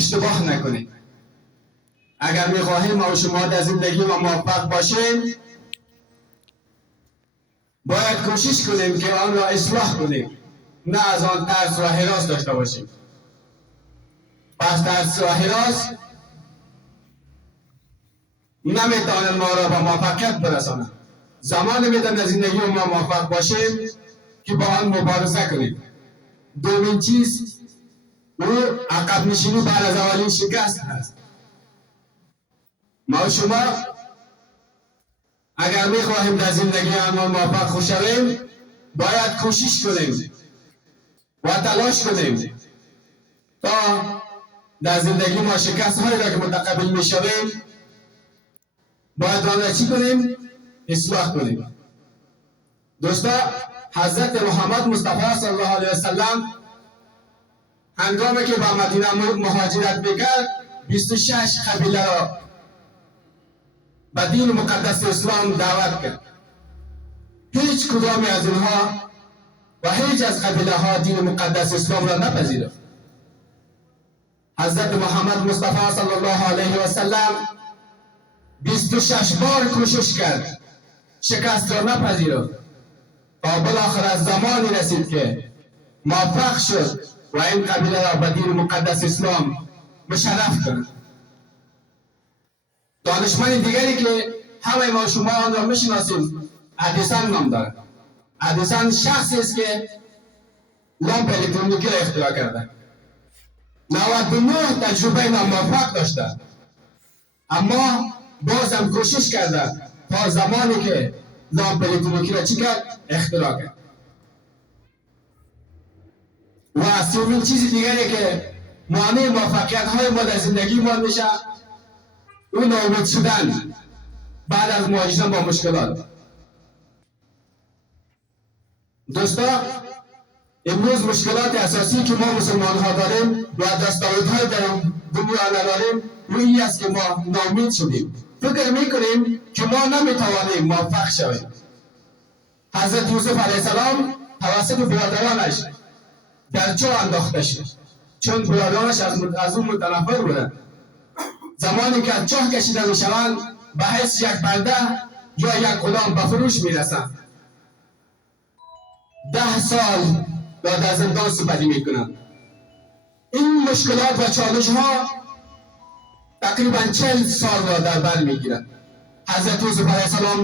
اشتباه نکنیم. اگر میخواهیم ما و شما در زندگی ما موفق باشیم، باید کوشش کنیم که آن را اصلاح کنیم، نه از آن ترس و هراس داشته باشیم. پس ترس و هراس نمیتواند ما را به موفقیت برساند. زمانی میتواند در زندگی ما موفق باشیم که با آن مبارزه کنیم. دومین چیز او عقب نشینی بعد از اولین شکست هست. ما و شما اگر میخواهیم در زندگی ما موفق شویم، باید کوشش کنیم و تلاش کنیم تا در زندگی ما شکست هایی را که متقبل میشویم باید آن را چی کنیم؟ اصلاح کنیم. دوستا، حضرت محمد مصطفی صلی الله علیه وسلم هنگامی که به مدینه مهاجرت میکرد 26 قبیله را به دین مقدس اسلام دعوت کرد. هیچ کدام از اینها و هیچ از قبیله ها دین مقدس اسلام را نپذیرفت. حضرت محمد مصطفی صلی الله علیه و سلم 26 بار کوشش کرد، شکست را نپذیرفت تا بالاخره از زمانی رسید که موفق شد و این قبیله را به دین مقدس اسلام مشرف کرد. دانشمند دیگری که همه ما شما آن را میشناسیم، ادیسون نام دارد. ادیسون شخصی است که لامپ الکترونیکی را اختراع کرده. 99 تجربه ناموفق داشته، اما باز هم کوشش کرده تا زمانی که لامپ الکترونیکی را چی کرد؟ اختراع کرد. و سومین چیز دیگری که مانع موفقیت های ما در زندگی ما میشه، اون ناامید شدن بعد از مواجهه با مشکلات. دوستا، امروز مشکلات اساسی که ما مسلمان ها داریم و دستاوردهای در دنیا نداریم روی است که ما ناامید شدیم. فکر میکنیم که ما نمیتوانیم موفق شویم. حضرت یوسف علیه السلام توسط برادرانش در چاه انداخته شد، چون برادرانش از اون متنفر بودند. زمانی که از چاه کشیده میشوند به حیث یک بنده یا یک غلام به فروش میرسند. 10 سال در زندان سپری میکنند. این مشکلات و چالش ها تقریبا 40 سال را در بر میگیرند. حضرت یوسف علیه السلام